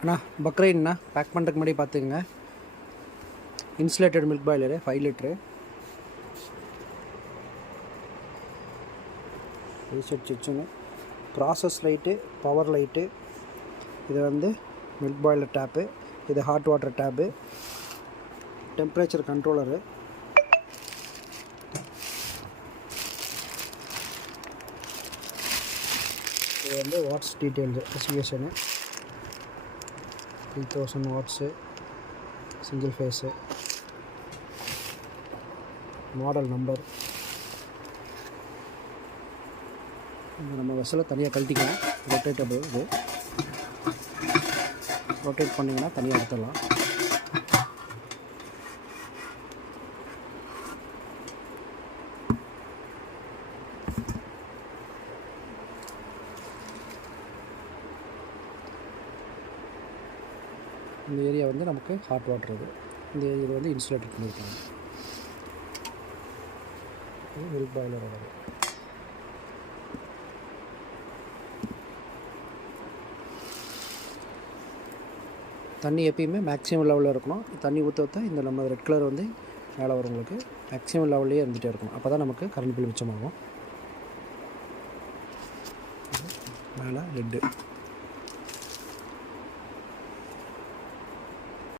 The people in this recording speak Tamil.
அண்ணா பக்ரைன்ண்ணா பேக் பண்ணுறதுக்கு முன்னாடி பார்த்துக்குங்க. Insulated milk boiler 5 litre reset சுவிட்சுங்க, ப்ராசஸ் லைட்டு, பவர் லைட்டு, இது வந்து மில்க் பாய்லர் டேப்பு, இது hot water tap, temperature controller, இது வந்து watts details specification 3000 watts, single phase, model number. நம்ம வெசலை தனியாக கழட்டிக்கலாம். ரொட்டேட்டபிள் இது, ரொட்டேட் பண்ணிங்கன்னா தனியாக எடுத்துடலாம். இந்த ஏரியா வந்து நமக்கு ஹாட் வாட்டர், இது வந்து இன்சுலேட்டட் பண்ணியிருக்காங்க. இது மில்க் பாய்லரோட. தண்ணி எப்பயுமே மேக்ஸிமம் லெவலில் இருக்கணும். தண்ணி ஊற்ற இந்த நம்ம ரெட் கலர் வந்து மேலே வரும். உங்களுக்கு மேக்ஸிமம் லெவல்லே இருந்துகிட்டே இருக்கணும். அப்போ தான் நமக்கு கரண்ட் பில் மிச்சமாகும். மேலே லெட்டு